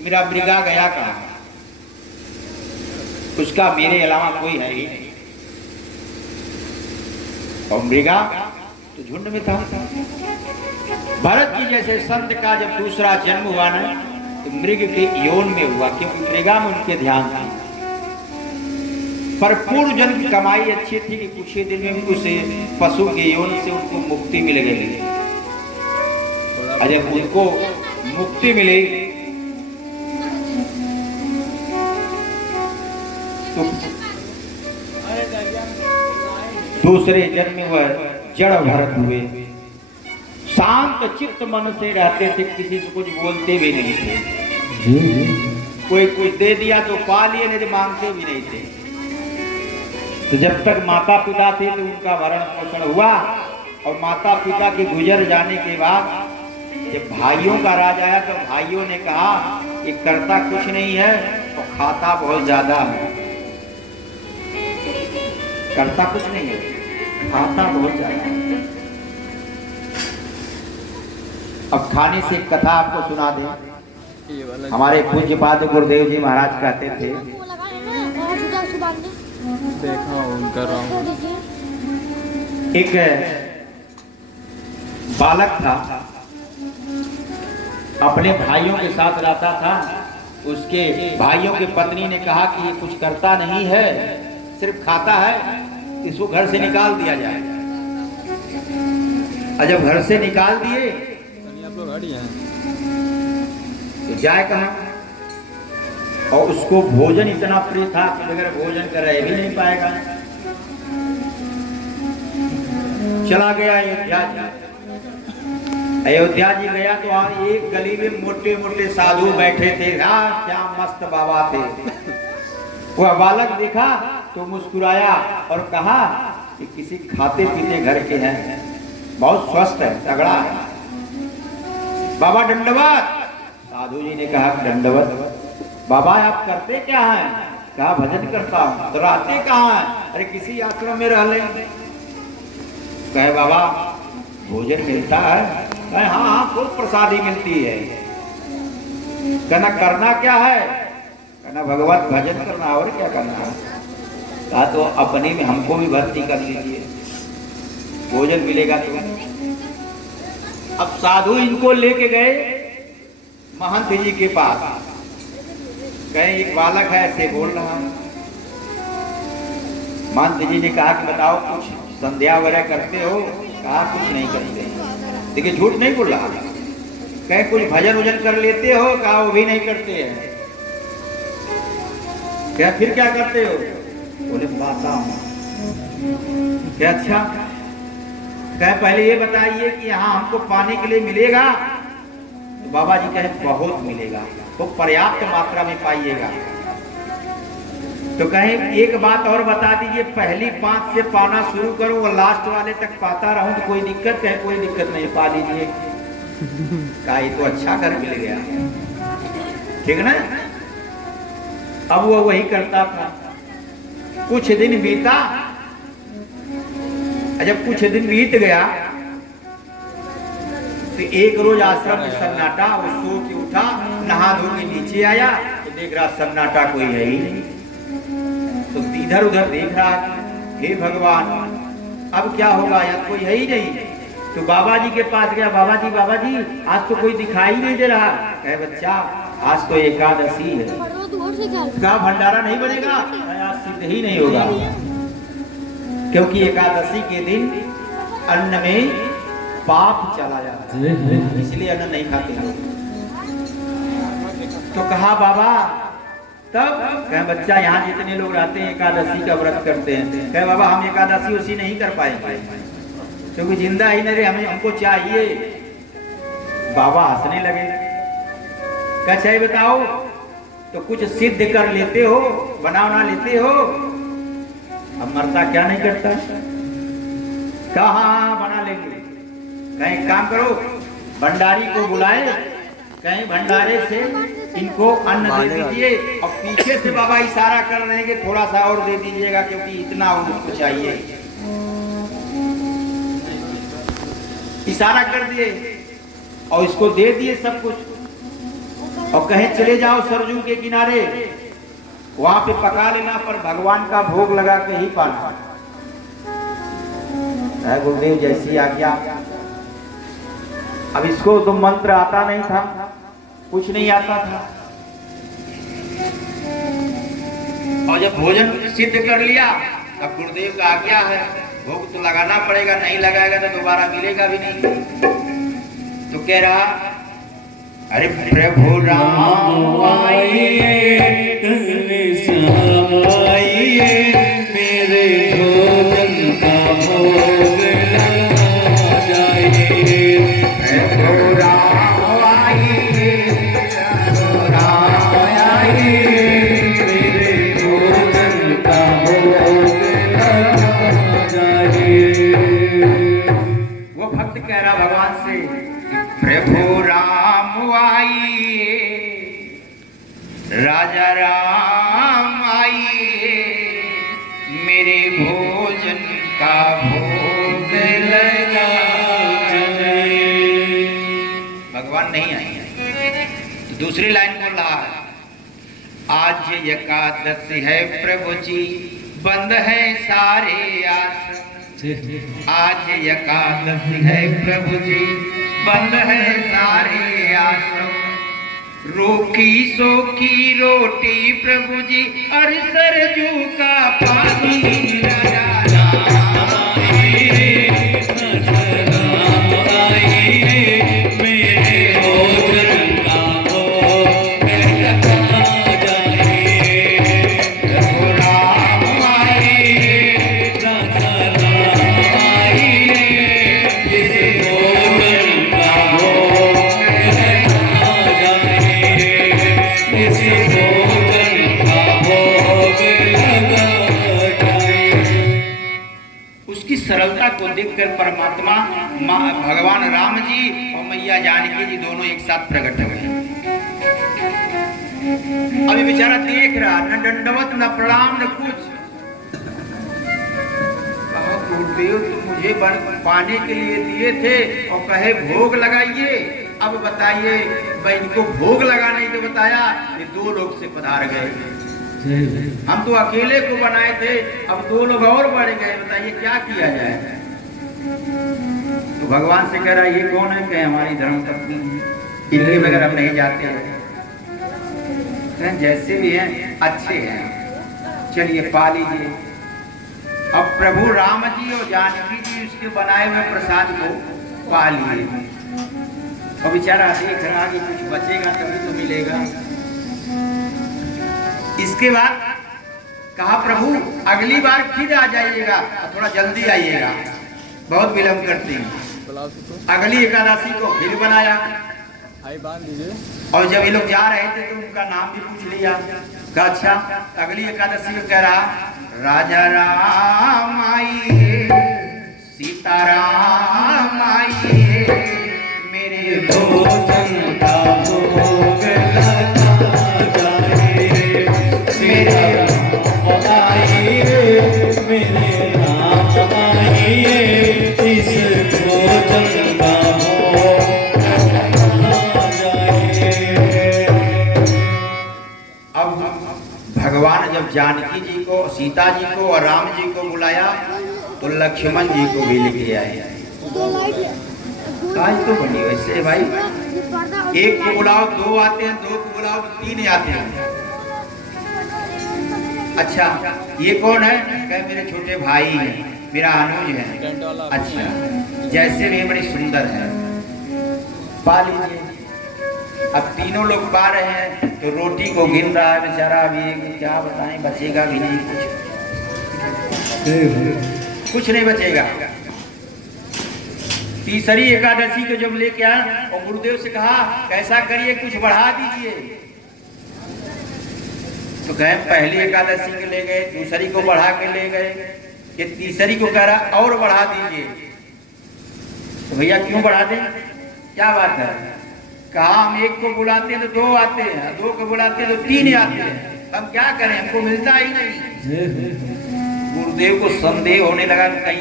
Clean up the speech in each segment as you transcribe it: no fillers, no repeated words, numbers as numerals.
मेरा मृगा गया कहाँ? उसका मेरे अलावा कोई है ही नहीं। और मृगा तो झुंड में था। भरत की जैसे संत का जब दूसरा जन्म हुआ ना, तो मृग के योन में हुआ, क्योंकि मृगा में उनके ध्यान था। पर पूर्व जन्म की कमाई अच्छी थी कि कुछ ही दिन में उस पशु के योन से उनको मुक्ति मिल गई। जब उनको मुक्ति मिली तो दूसरे जन्म में वह जड़ भरत हुए। शांत चित्त मन से रहते थे, किसी से कुछ बोलते भी नहीं थे। कोई कुछ दे दिया तो पा लिए, नहीं तो मांगते भी नहीं थे। तो जब तक माता पिता थे तो उनका भरण पोषण हुआ, और माता पिता के गुजर जाने के बाद जब भाइयों का राज आया तो भाइयों ने कहा ये करता कुछ नहीं है और खाता बहुत ज्यादा है। करता कुछ नहीं है, खाता बहुत ज्यादा है। अब खाने से एक कथा आपको सुना दें। हमारे पूज्यपाद गुरुदेव जी महाराज कहते थे, देखा उनका एक बालक था, अपने भाइयों के साथ रहता था। उसके भाइयों की पत्नी ने कहा कि ये कुछ करता नहीं है, सिर्फ खाता है, इसको घर से निकाल दिया जाए। और जब घर से निकाल दिए तो जाए कहाँ? और उसको भोजन इतना प्रिय था कि अगर भोजन कर रहे भी नहीं पाएगा। चला गया अयोध्या जी गया तो वहां एक गली में मोटे मोटे साधु बैठे थे। क्या मस्त बाबा थे। वह बालक देखा तो मुस्कुराया और कहा कि किसी खाते पीते घर के हैं, बहुत स्वस्थ है, तगड़ा है। बाबा दंडवत। साधु जी ने कहा दंडवत। बाबा आप करते क्या हैं? कहा भजन करता हूं। तो रहते कहाँ हैं? अरे किसी आश्रम में रह ले। कहे बाबा भोजन मिलता है? कहे हाँ हाँ खूब प्रसादी मिलती है। कहना करना क्या है? कहना भगवत भजन करना, और क्या करना है? कहा तो अपने में हमको भी भर्ती कर लीजिए, भोजन मिलेगा तो। अब साधु इनको लेके गए महंत जी के पास। कहे एक बालक है ऐसे बोल रहा है। महंत जी ने कहा कि बताओ कुछ संध्या वगैरह करते हो? कहा कुछ नहीं करते। देखिए झूठ नहीं बोल रहा। कहे कुछ भजन वजन कर लेते हो? कहा वो भी नहीं करते हैं। क्या फिर क्या करते हो? बोले बाता हूं। क्या अच्छा? कहे पहले ये बताइए कि यहाँ हमको पाने के लिए मिलेगा? तो बाबा जी कहे बहुत मिलेगा, वो पर्याप्त मात्रा में पाइएगा। तो कहें एक बात और बता दीजिए, पहली 5 से पाना शुरू करो और लास्ट वाले तक पाता रहूं तो कोई दिक्कत है? कोई दिक्कत नहीं, पा लीजिए। कहा ये तो अच्छा घर मिल गया, ठीक ना? अब वो वही करता था। कुछ दिन बीता। जब कुछ दिन बीत गया तो एक रोज आश्रम में सन्नाटा। वो सो के उठा, नहा धो के नीचे आया तो देख रहा सन्नाटा, कोई है ही नहीं। तो इधर उधर देख रहा, हे भगवान अब क्या होगा, यार कोई है ही नहीं। तो बाबा जी के पास गया। बाबा जी आज तो कोई दिखाई नहीं दे रहा। कहे बच्चा आज तो एकादशी है। क्या भंडारा नहीं बनेगा? आज सिद्ध ही नहीं होगा, क्योंकि एकादशी के दिन अन्न में पाप चला जाता है, इसलिए अन्न नहीं खाते हैं। तो कहा बाबा तब? कहे बच्चा यहाँ जितने लोग रहते हैं एकादशी का व्रत करते हैं। कहे बाबा हम एकादशी उसी नहीं कर पाएंगे, क्योंकि जिंदा ही नहीं रहे, हमें हमको चाहिए। बाबा हंसने लगे। कहे बताओ तो कुछ सिद्ध कर लेते हो, बना लेते हो? अब मरता क्या नहीं करता? कहाँ बना लेंगे। कहीं काम करो, भंडारी को बुलाए, कहीं भंडारे से इनको अन्न दे दीजिए। और पीछे से बाबा इशारा कर रहे हैं कि थोड़ा सा और दे दीजिएगा, क्योंकि इतना उनको चाहिए। इशारा कर दिए और इसको दे दिए सब कुछ। और कहे चले जाओ सरजू के किनारे, वहां पे पका लेना, पर भगवान का भोग लगा के ही पाना है। गुरुदेव जैसी आज्ञा। अब इसको तो मंत्र आता नहीं था, कुछ नहीं आता था, और जब भोजन सिद्ध कर लिया तब गुरुदेव का आज्ञा है भोग तो लगाना पड़ेगा, नहीं लगाएगा तो दोबारा मिलेगा भी नहीं। तो कह रहा अरे प्रभु राम आइए मेरे भोजन का भोग लगा जाइए। प्रभु राम आइए, राम आइए मेरे भोजन का भोग लगा जाइए। वो भक्त कह रहा भगवान से प्रभु राम आइए, राजा राम आइए मेरे भोजन का भोग लगा जाइए। भगवान नहीं आए तो दूसरी लाइन बोल रहा है आज एकादश है प्रभु जी, बंद है सारे आश्रम। आज एकादश है प्रभु जी, बंद है सारे आश्रम। रोकी सो की रोटी प्रभु जी, और सरजू का पानी राजा राम आइए, राम आइए मेरे भोजन का भोग लगा जाइए। प्रभु राम आइए, राजा राम आइए मेरे भोजन का भोग लगा जाइए। इसी भोजन का भोग लगा जाइए। उसकी सरलता को देखकर परमात्मा भगवान राम जी और मैया जानकी जी दोनों एक साथ प्रकट हो गए। अभी बेचारा देख रहा, न दंडवत न प्रणाम न कुछ। गुरुदेव तो मुझे पाने के लिए दिए थे और कहे भोग लगाइए, अब बताइए मैं इनको भोग लगाने ही तो बताया, ये दो लोग से पधार गए। हम तो अकेले को बनाए थे, अब दो लोग और बढ़ गए, बताइए क्या किया जाए। तो भगवान से कह रहा ये कौन है? कहे हमारी धर्म पत्नी, इनके बगैर हम नहीं जाते हैं। जैसे भी हैं अच्छे हैं, चलिए पा लीजिए। अब प्रभु राम जी और जानकी जी उसके बनाए हुए प्रसाद को पा लिए। और बेचारा देख रहा कि कुछ बचेगा तभी तो मिलेगा। इसके बाद कहा प्रभु अगली बार फिर आ जाइएगा और थोड़ा जल्दी आइएगा, बहुत विलंब करते हैं। अगली एकादशी को फिर बनाया और जब ये लोग जा रहे थे तो उनका नाम भी पूछ लिया। कहा अच्छा अगली एकादशी को कह रहा राजा राम आइए, सीताराम आइए मेरे भोजन का भोग लगा जाइए। मेरे राम आइए, मेरे राम आइए इस भोजन का भोग लगा जाइए। अब भगवान जब जानकी जी को, सीता जी को और राम जी को बुलाया तो लक्ष्मण जी को भी लेके आए। आज तो बनी वैसे भाई, एक को बुलाओ दो आते हैं, दो को बुलाओ तीन आते हैं। अच्छा ये कौन है? कहे मेरे छोटे भाई हैं, मेरा अनुज है। अच्छा जैसे भी बड़ी सुंदर है, पा लीजिए। अब तीनों लोग पा रहे हैं तो रोटी को गिन रहा है बेचारा, अभी क्या बताएं, बचेगा भी नहीं कुछ नहीं बचेगा। तीसरी एकादशी को जब लेके आया और गुरुदेव से कहा कैसा करिए कुछ बढ़ा दीजिए, तो कहे पहली एकादशी के ले गए, दूसरी को बढ़ा के ले गए, ये तीसरी को कह रहा और बढ़ा दीजिए। तो भैया क्यों बढ़ा दें, क्या बात है? कहा हम एक को बुलाते हैं तो दो आते हैं, दो को बुलाते हैं तो तीन आते हैं, हम क्या करें, हमको मिलता ही नहीं। गुरुदेव को संदेह होने लगा कि कहीं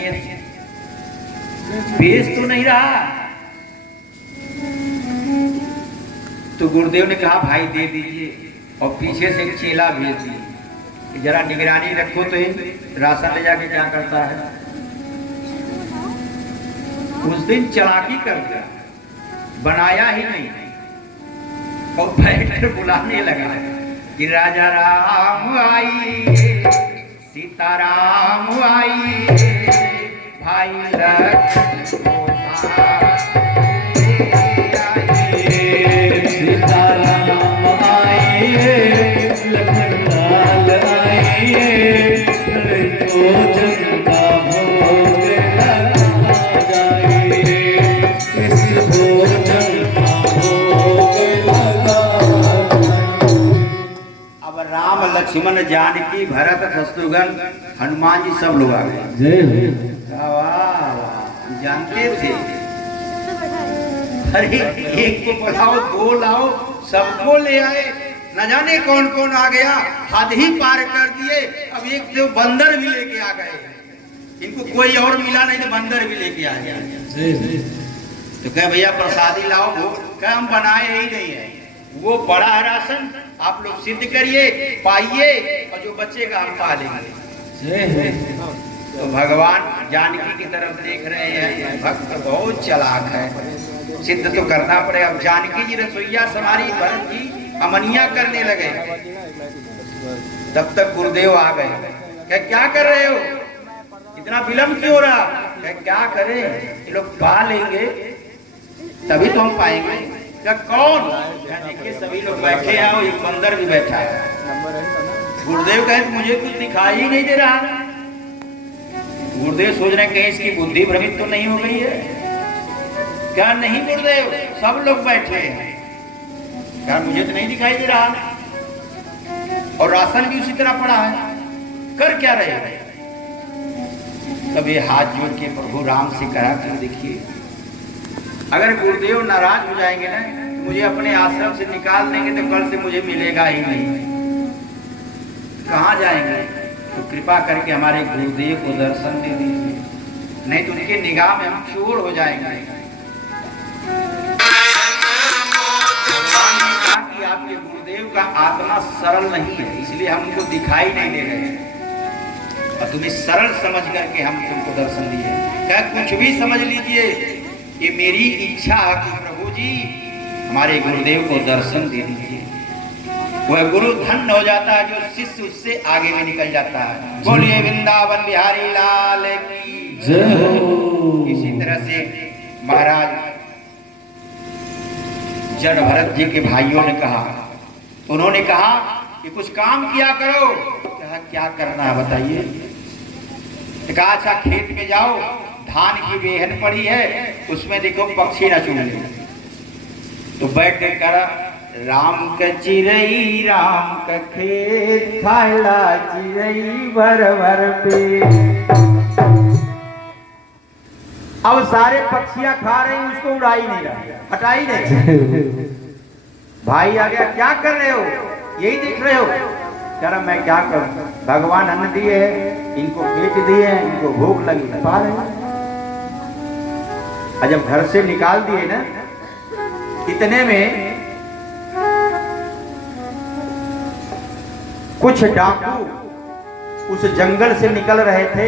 बेच तो नहीं रहा। तो गुरुदेव ने कहा भाई दे दीजिए, और पीछे से एक चेला भेज दिए, जरा निगरानी रखो तो ये राशन ले जाके क्या करता है। उस दिन चालाकी कर दिया, बनाया ही नहीं, और बैठ कर बुलाने लगा कि राजा राम आइए, सीताराम आइए, भाई लक्ष्मण लक्ष्मण जानकी भरत शत्रुघ्न हनुमान जी सब लोग आ गए। जानते थे, अरे एक को बताओ, दो लाओ, सबको ले आए, न जाने कौन कौन आ गया, हद ही पार कर दिए। अब एक तो बंदर भी लेके आ गए, इनको कोई और मिला नहीं तो बंदर भी लेके आ गया। तो कहे भैया प्रसादी लाओ, कहे हम बनाए ही नहीं है, वो बड़ा है राशन, आप लोग सिद्ध करिए, पाइए, और जो बचेगा हम पा लेंगे। तो भगवान जानकी की तरफ देख रहे हैं, भक्त बहुत चालाक है, सिद्ध तो करना पड़ेगा। अब जानकी जी रसोईया समारी, भरत जी अमनिया करने लगे, तब तक गुरुदेव आ गए। क्या कर रहे हो, इतना विलंब क्यों हो रहा? क्या करें, ये लोग पा लेंगे तभी तो हम पाएंगे। क्या कौन? देखिए सभी लोग बैठे हैं और एक बंदर भी बैठा है। गुरुदेव कहे मुझे कुछ दिखाई ही नहीं दे रहा। गुरुदेव सोच रहे हैं कहीं इसकी बुद्धि भ्रमित तो नहीं हो गई है। क्या नहीं गुरुदेव, सब लोग बैठे हैं, क्या मुझे तो नहीं दिखाई दे रहा, और राशन भी उसी तरह पड़ा है, कर क्या रहे हैं? तब ये हाथ जोड़ के प्रभु राम से कहा कि देखिए अगर गुरुदेव नाराज हो जाएंगे ना, मुझे अपने आश्रम से निकाल देंगे तो कल से मुझे मिलेगा ही नहीं, कहाँ जाएंगे? तो कृपा करके हमारे गुरुदेव को दर्शन दे दीजिए, नहीं तो उनके निगाह में हम चोर हो जाएंगे। कि आपके गुरुदेव का आत्मा सरल नहीं है, इसलिए हम उनको दिखाई नहीं दे रहे, और तुम्हें सरल समझ करके हम तुमको दर्शन दिए। क्या कुछ भी समझ लीजिए, ये मेरी इच्छा है कि प्रभु जी हमारे गुरुदेव को दर्शन दे दीजिए। वह गुरु धन्य हो जाता है जो शिष्य उससे आगे में निकल जाता है। बोलिए वृंदावन बिहारी लाल की जय हो। इसी तरह से महाराज जड़ भरत जी के भाइयों ने कहा, उन्होंने कहा कि कुछ काम किया करो। क्या करना है बताइए? कहा अच्छा खेत में जाओ, धान की बेहन पड़ी है, उसमें देखो पक्षी न चुन ले। तो बैठ के करा राम का चिरई, राम का खेत खाला चिरई भर भर पे। अब सारे पक्षियां खा रहे हैं, उसको उड़ाई नहीं रहा, हटाई नहीं। भाई आ गया, क्या कर रहे हो? यही देख रहे हो? कह रहा मैं क्या करूं, भगवान अन्न दिए है, इनको बेच दिए हैं, इनको भूख लगी पा रहे। जब घर से निकाल दिए ना, इतने में कुछ डाकू उस जंगल से निकल रहे थे,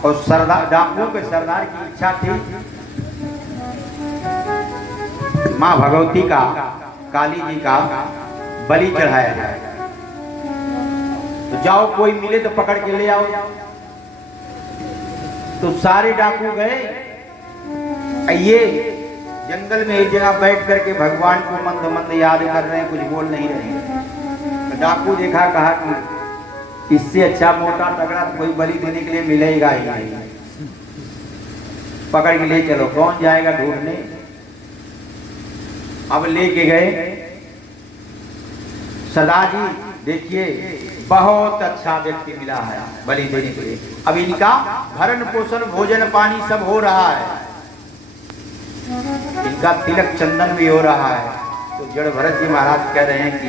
और सरदार, डाकुओं के सरदार की इच्छा थी मां भगवती का, काली जी का बलि चढ़ाया जाए। तो जाओ कोई मिले तो पकड़ के ले आओ। तो सारे डाकू गए, ये जंगल में एक जगह बैठ करके भगवान को मंद मंद याद कर रहे हैं, कुछ बोल नहीं रहे। तो डाकू देखा, कहा कि इससे अच्छा मोटा तगड़ा कोई बलि देने के लिए मिलेगा ही नहीं, पकड़ के ले चलो। कौन जाएगा ढूंढने? अब लेके गए। सदा जी देखिए बहुत अच्छा व्यक्ति मिला है बलि देने के लिए। अब इनका भरण पोषण भोजन पानी सब हो रहा है, इनका तिलक चंदन भी हो रहा है। तो जड़ भरत जी महाराज कह रहे हैं कि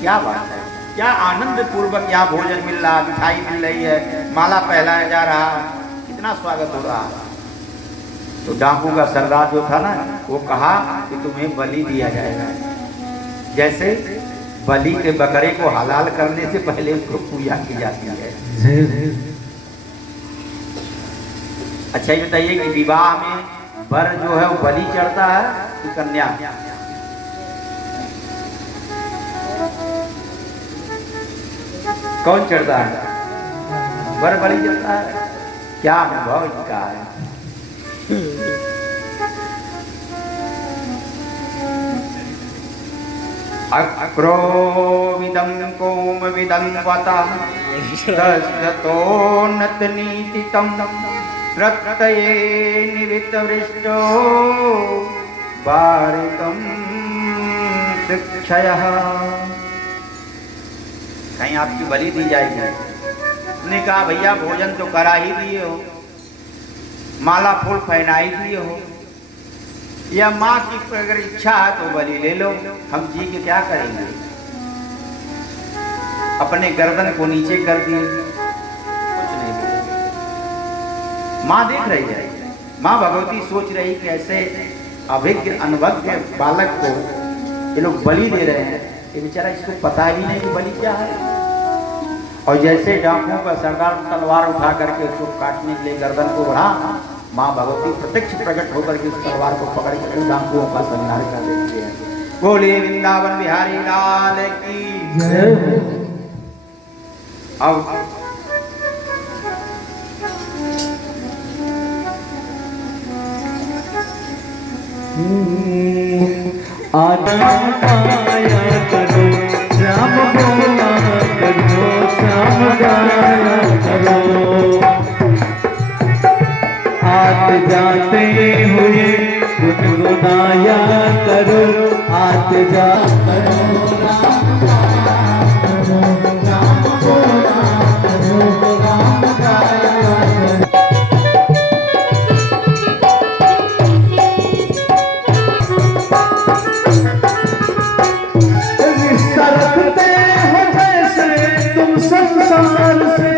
क्या बात है, क्या आनंद पूर्वक यहाँ भोजन मिल रहा, मिठाई मिल रही है, माला पहनाया जा रहा, कितना स्वागत हो रहा। तो डाकू का सरदार जो था ना, वो कहा कि तुम्हें बलि दिया जाएगा। जैसे बलि के बकरे को हलाल करने से पहले उसको पूजा की जाती है। अच्छा ये बताइए कि विवाह में वर जो है वो बलि चढ़ता है कि कन्या? कौन चढ़ता है? वर बलि चढ़ता है। क्या अनुभव इनका है। अक्रोविदं कोमविदं वतः तस्ततोन्नत नीतितं रक्तये निवितवृष्टो वारितं शिक्षयः। कहीं आपकी बलि दी जाएगी? उसने कहा भैया भोजन तो करा ही दिए हो, माला फूल पहना ही दिए हो, या माँ की अगर इच्छा है तो बलि ले लो, हम जी के क्या करेंगे। अपने गर्दन को नीचे कर दिए, कुछ नहीं बोले। माँ देख रही है, माँ भगवती सोच रही कि ऐसे अभिज्ञ अनभिज्ञ बालक को ये लोग बलि दे रहे हैं, ये बेचारा इसको पता भी नहीं कि बलि क्या है। और जैसे डाकुओं का सरदार तलवार उठा करके उसको काटने के लिए गर्दन को बढ़ा, माँ भगवती प्रत्यक्ष प्रकट होकर के उस तलवार को पकड़ कर डाकुओं का संहार कर देते हैं। बोलिए वृंदावन बिहारी लाल की जय। अब आया करो श्याम बोला करो, श्याम गाया करो। आते जाते हुए गुनगुनाया करो, आते जा करो राम गाया करो, राम बोला करो, राम गाया करो। रिश्ता रखते हो जैसे तुम संसार से,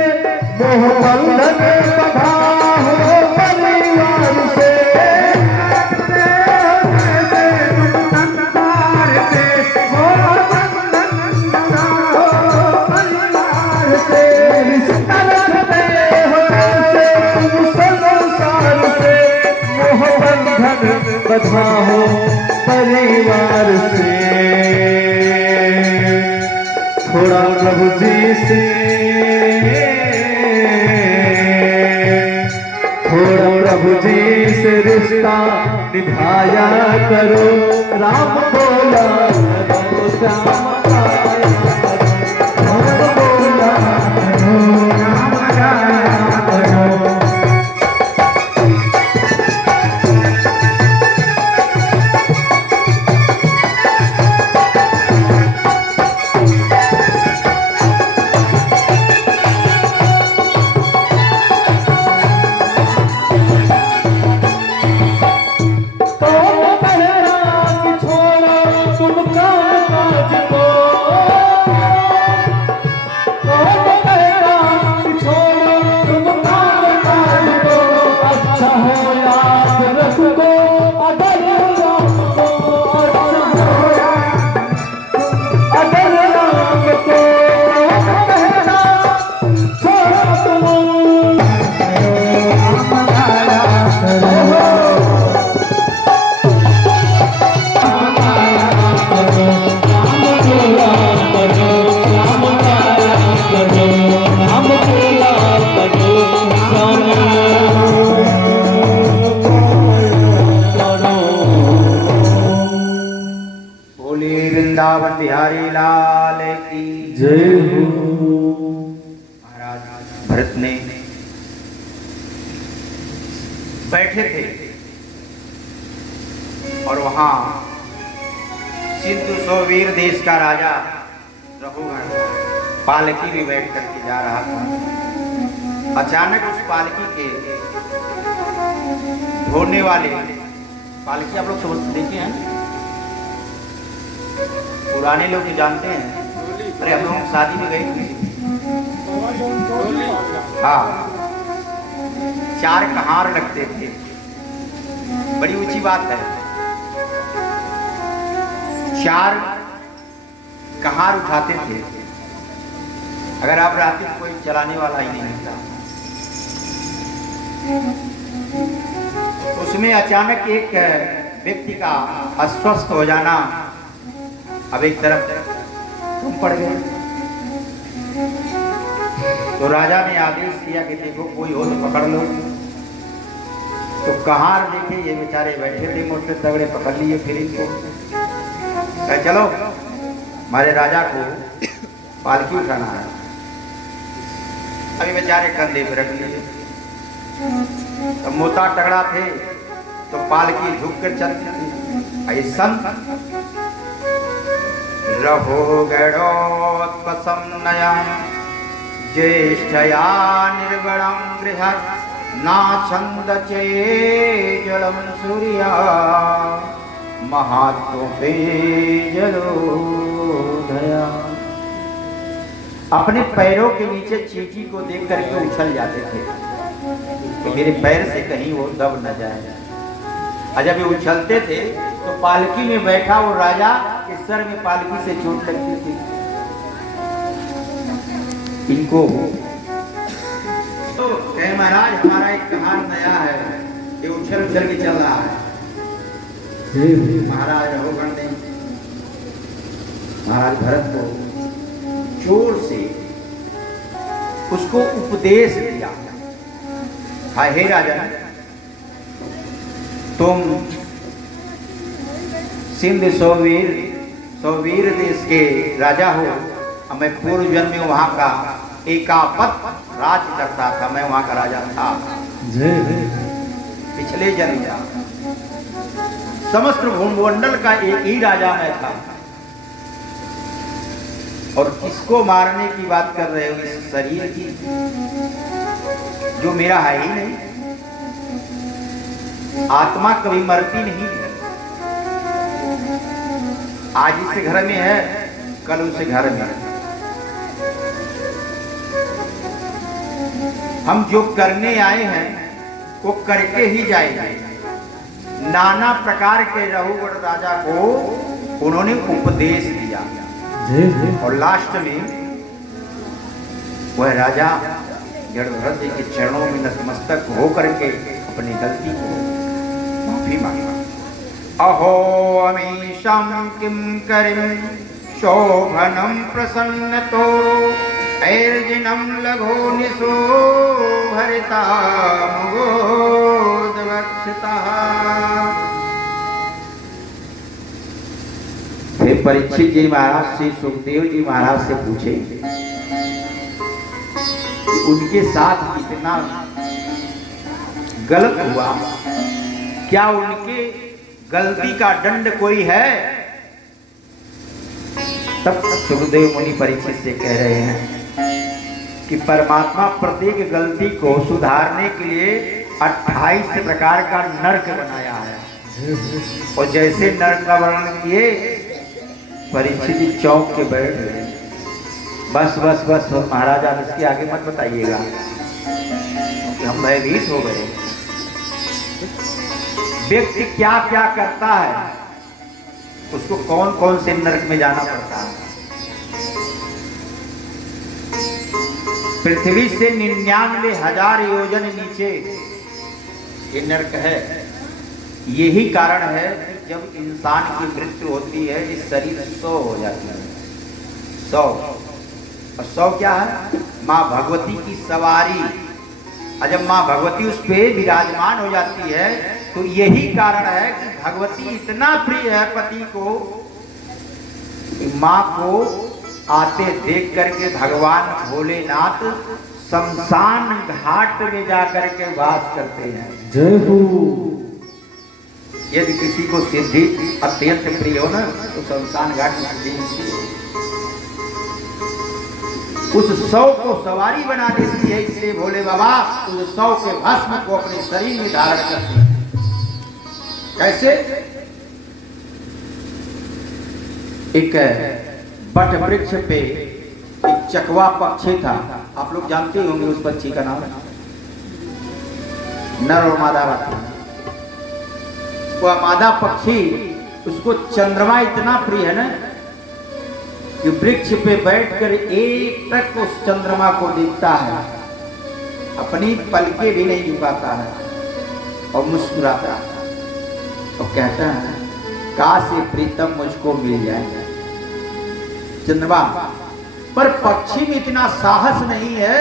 मोह बंधन बंधा हो परिवार से। रिश्ता रखते हो जैसे तुम संसार से, मोह बंधन बंधा हो परिवार से। थोड़ा प्रभु जी से, थोड़ा प्रभु जी से रिश्ता निभाया करो, राम बोला करो, श्याम गाया करो, राम बोला करो, राम गाया करो। वृंदावन बिहारी लाल की जय हो। महाराज भरत ने बैठे थे और वहां सिंधु सौवीर देश का राजा रघुगण पालकी में बैठ करके जा रहा था। अचानक उस पालकी के ढोने वाले, पालकी आप लोग समझ देखे हैं, पुराने लोग जो जानते हैं, अरे हम लोग शादी में गए थे, हाँ, 4 कहार लगते थे बड़ी ऊंची बात है। 4 कहार उठाते थे, अगर आप रात में कोई चलाने वाला ही नहीं मिलता। उसमें अचानक एक व्यक्ति का अस्वस्थ हो जाना, अब एक तरफ तुम पड़ गए, तो राजा ने आदेश दिया कि देखो कोई हो तो पकड़ लो। तो कहार देखे ये बेचारे बैठे थे मोटे तगड़े, पकड़ लिए। फिर इनको कहा चलो हमारे राजा को पालकी उठाना है। अभी बेचारे कंधे पे रख लिए। तो मोटा तगड़ा थे तो पालकी झुक कर चलती थी। ऐसा रहो गणोत्पसन्नया ज्येष्ठया निर्गणं बृहत् नाछन्द चेजलं सूर्या महात्मोपे जलोदया। अपने पैरों के नीचे चींटी को देख करके उछल जाते थे कि मेरे पैर से कहीं वो दब न जाए। और जब ये उछलते थे तो पालकी में बैठा वो राजा के सर में पालकी से चोट लगती थी। इनको तो कहे महाराज हमारा एक कहार नया है, ये उछल उछल के चल रहा है। महाराज रहो गण महाराज भरत को जोर से उसको उपदेश दिया। हे राजन, तुम सिंध सौवीर देश के राजा हो। मैं पूर्व जन्म में वहां का एकापत राज करता था, मैं वहां का राजा था। पिछले जन्म का समस्त भूमंडल का एक ही राजा मैं था। और किसको मारने की बात कर रहे हो? इस शरीर की जो मेरा है ही नहीं। आत्मा कभी मरती नहीं। आज इस घर में है, कल उस घर में। हम जो करने आए हैं वो करके ही जाएंगे। नाना प्रकार के रघुवर राजा को उन्होंने उपदेश दिया। और लास्ट में वह राजा जड़भरत जी के चरणों में नतमस्तक हो करके अपनी गलती को माफी मांगा। अहो अमीशं किं करिं शोभनं प्रसन्नतो ऐर्जिनं लघो निशो भरिता मुगोदवक्षितः। फिर परीक्षित जी महाराज से सुखदेव जी महाराज से पूछे उनके साथ कितना गलत हुआ, क्या उनके गलती का दंड कोई है? तब सुखदेव मुनि परीक्षित से कह रहे हैं कि परमात्मा प्रत्येक गलती को सुधारने के लिए 28 प्रकार का नरक बनाया है। और जैसे नरक का वर्णन किए परीक्षित चौंक के बैठ गए। बस बस बस महाराज आप इसके आगे मत बताइएगा क्योंकि हम भयभीत हो गए। व्यक्ति क्या क्या करता है उसको कौन कौन से नरक में जाना पड़ता है। पृथ्वी से 99,000 योजन नीचे ये नरक है। यही कारण है कि जब इंसान की मृत्यु होती है इस शरीर 100 हो जाती है। 100 और 100 क्या है? माँ भगवती की सवारी। और जब माँ भगवती उस पे विराजमान हो जाती है तो यही कारण है कि भगवती इतना प्रिय है पति को, माँ को आते देख करके भगवान भोलेनाथ शमशान घाट में जाकर के वास करते हैं। जय हो। यदि किसी को सिद्धि अत्यंत प्रिय हो ना तो शमशान घाट में सिद्धि मिलती है। उस 100 को सवारी बना देती है, इसलिए भोले बाबा उस 100 के भस्म को अपने शरीर में धारण करते हैं। कैसे? एक बट वृक्ष पे एक चकवा पक्षी था। आप लोग जानते होंगे उस पक्षी का नाम, नर और मादा रहते हैं। वह मादा पक्षी, उसको चंद्रमा इतना प्रिय है ना कि वृक्ष पे बैठकर एक टक उस चंद्रमा को देखता है, अपनी पलकें भी नहीं झुकाता है और मुस्कुराता है और कहता है काश ये प्रीतम मुझको मिल जाए। चंद्रमा पर पक्षी में इतना साहस नहीं है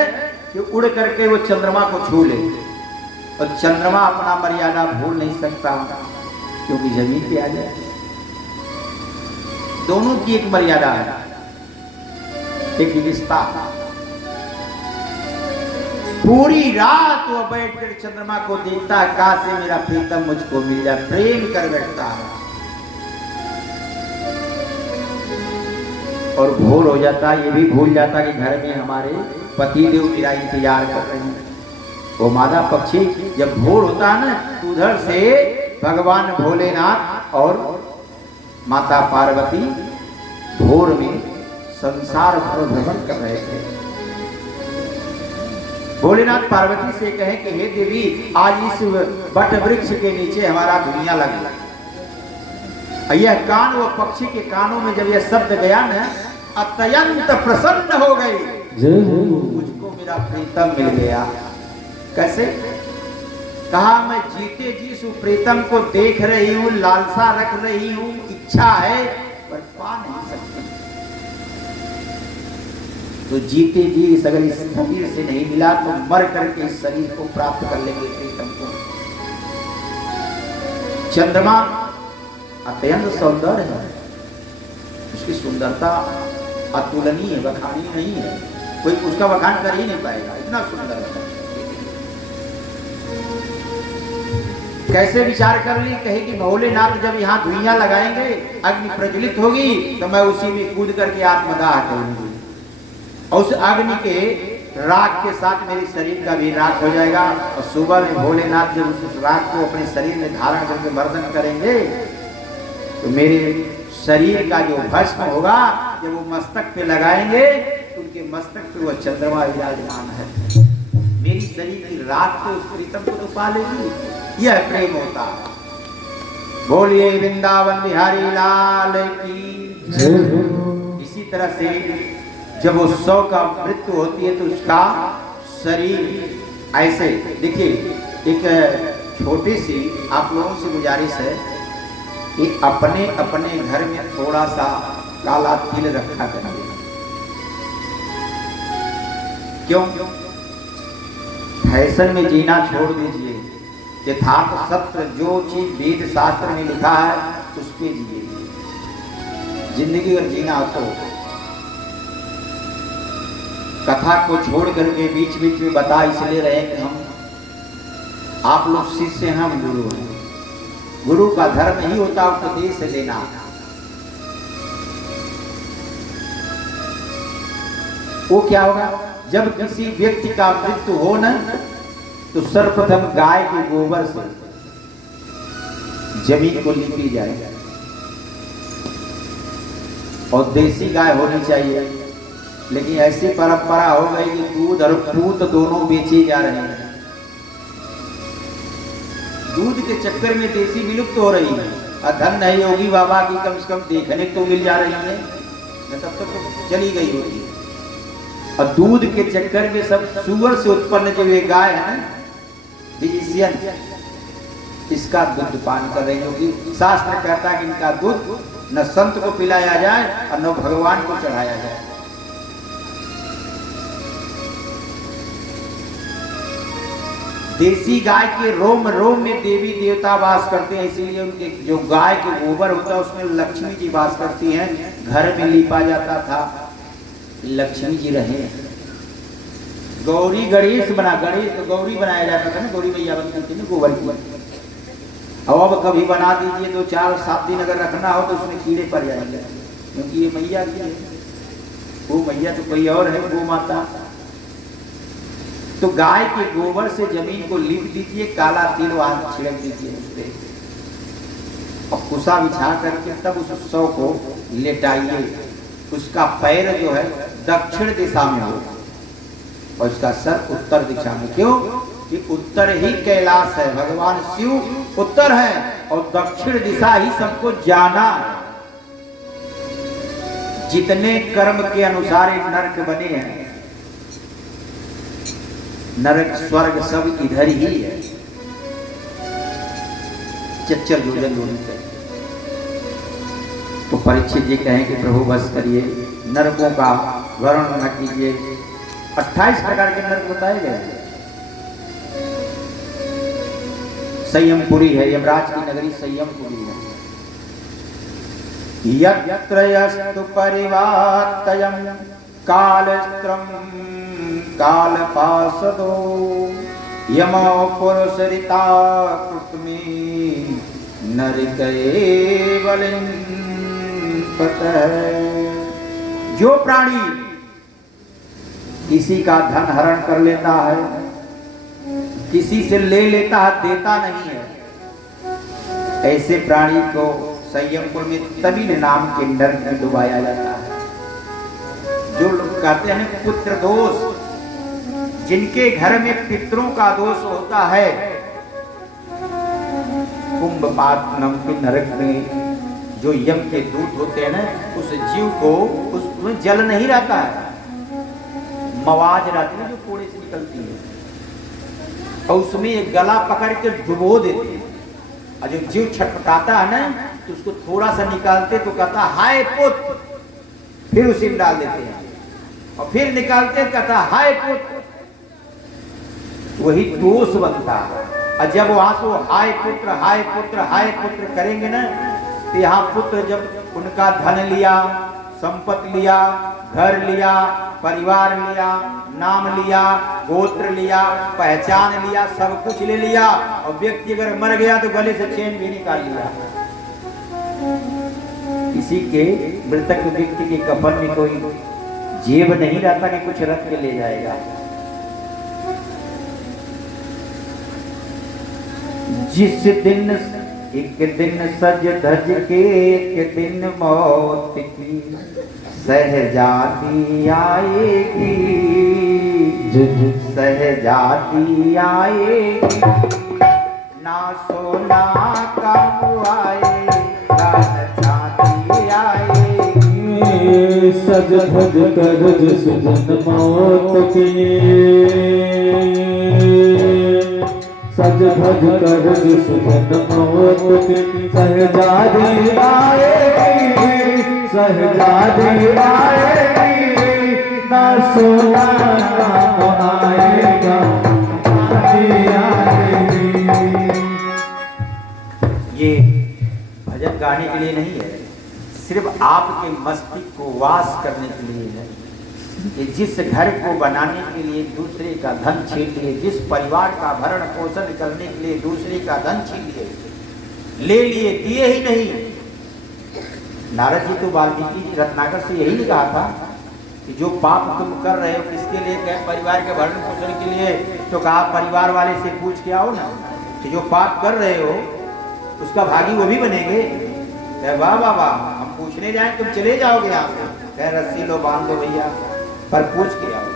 कि उड़ करके वो चंद्रमा को छू ले, और चंद्रमा अपना मर्यादा भूल नहीं सकता क्योंकि जमीन पे आ जाए। दोनों की एक मर्यादा है, एक रिश्ता। पूरी रात वो बैठकर चंद्रमा को देखता है, काश से मेरा प्रीतम मुझको मिल जाए, प्रेम कर बैठता है। और भोर हो जाता, ये भी भूल जाता कि घर में हमारे पति देव मेरा इंतजार कर रहे हैं। वो मादा पक्षी जब भोर होता है ना, तो उधर से भगवान भोलेनाथ और माता पार्वती भोर में संसार भर भ्रमण कर रहे थे। भोलेनाथ पार्वती से कहे कि हे देवी, आज इस बट वृक्ष के नीचे हमारा दुनिया लगा। यह कान, वो पक्षी के कानों में जब यह शब्द गया ना, अत्यंत प्रसन्न हो गई, मुझको मेरा प्रीतम मिल गया। कैसे? कहा मैं जीते जी उस प्रीतम को देख रही हूं, लालसा रख रही हूं, इच्छा है पर पा नहीं सकती। तो जीते जी इस अगर इस शरीर से नहीं मिला तो मर करके इस शरीर को प्राप्त कर लेंगे प्रीतम को। चंद्रमा अत्यंत सौंदर्य है, उसकी सुंदरता अतुलनीय है, बखानी नहीं है, कोई उसका बखान कर ही नहीं पाएगा, इतना सुंदर है। कैसे विचार कर ली? कहे कि भोलेनाथ जब यहाँ धुइयां लगाएंगे, अग्नि प्रज्वलित होगी, तो मैं उसी में कूद करके आत्मदाह करूंगी, और उस अग्नि के राख के साथ मेरे शरीर का भी राख हो जाएगा। और सुबह में भोलेनाथ जब उस राख को अपने शरीर में धारण करके मर्दन करेंगे, तो मेरे शरीर का जो भस्म होगा, जब वो मस्तक पे लगाएंगे तो उनके मस्तक पे वो चंद्रमा विराजमान है। मेरी शरीर की रात को उस प्रीतम को तो पा लेगी। यह प्रेम होता है। बोलिए वृंदावन बिहारी लाल की जय। इसी तरह से जब वो 100 का मृत्यु होती है तो उसका शरीर ऐसे, देखिए एक छोटी सी आप लोगों से गुजारिश है कि अपने अपने घर में थोड़ा सा काला तिल रखा करिए। क्यों? फैशन में जीना छोड़ दीजिए, यथार्थ सत्य जो चीज वेद शास्त्र में लिखा है उस पे जिए। जिंदगी अगर जीना हो तो कथा को छोड़ करके बीच बीच में बता इसलिए रहे कि हम आप लोग शिष्य हैं, हम गुरु हैं। गुरु का धर्म ही होता उपदेश देना। वो क्या होगा? जब किसी व्यक्ति का मृत्यु हो न, तो सर्वप्रथम गाय के गोबर से जमीन को लीपी जाए, और देसी गाय होनी चाहिए। लेकिन ऐसी परंपरा हो गई कि दूध और पूत दोनों बेचे जा रहे हैं। दूध के चक्कर में देसी विलुप्त हो रही है। अधन नहीं होगी बाबा की, कम से कम देखने तो मिल जा रही है, तब तक तो चली गई होगी। और दूध के चक्कर में सब सुअर से उत्पन्न जो ये गाय है ना, फिजिशियन, इसका दूध पान कर रहे हैं। क्योंकि शास्त्र कहता है कि इनका दूध न संत को पिलाया जाए और न भगवान को चढ़ाया जाए। देसी गाय के रोम रोम में देवी देवता वास करते हैं, इसीलिए उनके जो गाय के गोबर होता है उसमें लक्ष्मी जी वास करती हैं। घर में लीपा जाता था, लक्ष्मी जी रहे। गौरी गणेश बना, गणेश तो गौरी बनाया जाता था ना, गौरी मैया बनती थी ना गोबर की। अब कभी बना दीजिए 2-4-7 दिन अगर रखना हो तो उसमें कीड़े पड़ जाएंगे, क्योंकि ये मैया की है। वो मैया तो कोई और है, गो माता। तो गाय के गोबर से जमीन को लीप दीजिए, काला तिल वहां छिड़क दीजिए उस पे, और कुसा बिछा करके तब उस 100 को लेटाइए। उसका पैर जो है दक्षिण दिशा में हो और उसका सर उत्तर दिशा में। क्यों? कि उत्तर ही कैलाश है, भगवान शिव उत्तर है। और दक्षिण दिशा ही सबको जाना है। जितने कर्म के अनुसार एक नरक बने हैं, नरक स्वर्ग सब इधर ही है। चच्चर योजन दोनों पे। तो परीक्षित जी कहें कि प्रभु बस करिए, नरकों का वर्णन न कीजिए। 28 प्रकार के नरक बताए गए। संयमपुरी है, यमराज की नगरी संयमपुरी है। यत्र यस्तु परिवातयं कालस्त्रं कालपासदो यमो पुरुषरिता कृत्मि नरके बलिं पतः। जो प्राणी किसी का धन हरण कर लेता है, किसी से ले लेता है, देता नहीं है, ऐसे प्राणी को संयमपुर में तभी नाम के नरक में डुबाया जाता है। जो लोग कहते हैं पुत्र दोष, जिनके घर में पितरों का दोष होता है, कुंभपातनम के नरक में जो यम के दूत होते हैं ना, उस जीव को उसमें जल नहीं रहता है, मवाज रहती है जो कोड़े से निकलती है, और उसमें एक गला पकड़ के डुबो देते हैं। और जो जीव छटपटाता है ना, तो उसको थोड़ा सा निकालते तो कहता हाय पुत्र, फिर उसी में डाल देते हैं, और फिर निकालते कहता हाय पुत्र, वही दोष बनता है। और जब वहां से हाय पुत्र हाय पुत्र हाय पुत्र करेंगे ना, तो यहाँ पुत्र जब उनका धन लिया, संपत्ति लिया, घर लिया, परिवार लिया, नाम लिया, गोत्र लिया, पहचान लिया, सब कुछ ले लिया, और व्यक्ति अगर मर गया तो गले से चैन भी निकाल लिया। किसी के मृतक व्यक्ति के कफन में कोई जेब नहीं रहता कि कुछ रख के ले जाएगा। जिस दिन एक दिन सज धज के एक दिन मौत की सहजादी आएगी, सहजादी आएगी, ना सोना कम आएगा, न चांदी आएगी। सज धज कर जिस दिन मौत की, सज धज कर जिस दिन मौत की, सहजादी आएगी, सहजादी आएगी, ना सोना काम आएगा, चांदी आएगी। ये भजन गाने के लिए नहीं है, सिर्फ आपके मस्तिष्क को वास करने के लिए है। कि जिस घर को बनाने के लिए दूसरे का धन छीन लिए, जिस परिवार का भरण पोषण करने के लिए दूसरे का धन छीन लिए, ले लिए, दिए ही नहीं। नारद जी तो वाल्मीकि रत्नाकर से यही कहा था कि जो पाप तुम कर रहे हो किसके लिए कहे, परिवार के भरण पोषण के लिए, तो कहा परिवार वाले से पूछ के आओ ना कि जो पाप कर रहे हो उसका भागी वो भी बनेंगे। वाह वाह वाह, हम पूछने जाए तुम चले जाओगे यहाँ से, कह रस्सी लो बांध दो भैया, पर पूछ के आओ।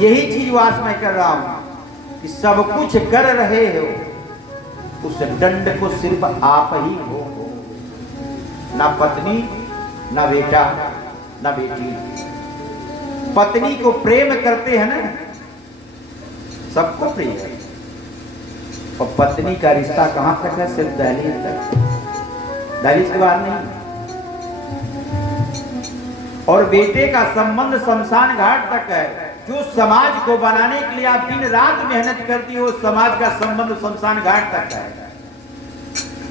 यही चीज वास मैं कर रहा हूं कि सब कुछ कर रहे हो, उस दंड को सिर्फ आप ही हो, ना पत्नी, ना बेटा, ना बेटी। पत्नी को प्रेम करते हैं ना, सबको प्रिय है, और पत्नी का रिश्ता कहां तक है, सिर्फ दहलीज तक, दहलीज के बाद नहीं। और बेटे का संबंध शमशान घाट तक है। जो समाज को बनाने के लिए आप दिन रात मेहनत करती हो, समाज का संबंध शमशान घाट तक है।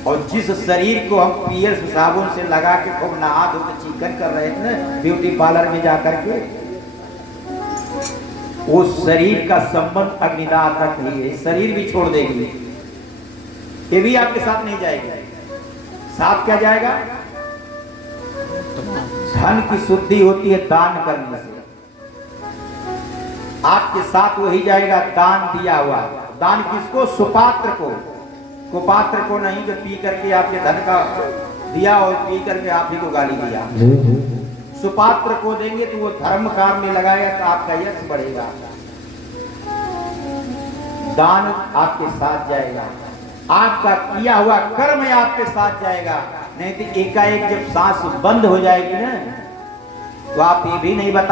और जिस शरीर को हम पियर साबुन से लगा के खूब नहा धो के चिकन कर रहे थे ना ब्यूटी पार्लर में जाकर के, वो शरीर का संबंध अग्निदाह तक ही है। शरीर भी छोड़ देगी, ये भी आपके साथ नहीं जाएगा। साथ क्या जाएगा? धन की शुद्धि होती है दान करने से, आपके साथ वही जाएगा दान दिया हुआ। दान किसको? सुपात्र को, कुपात्र को नहीं, जो पी करके आपके धन का दिया और पी करके आप ही को गाली दिया। सुपात्र को देंगे तो वो धर्म काम में लगाएगा तो आपका यश बढ़ेगा। दान आपके साथ जाएगा। आपका किया हुआ कर्म आपके साथ जाएगा। नहीं तो एकाएक जब सांस बंद हो जाएगी ना, तो आप ये भी नहीं बता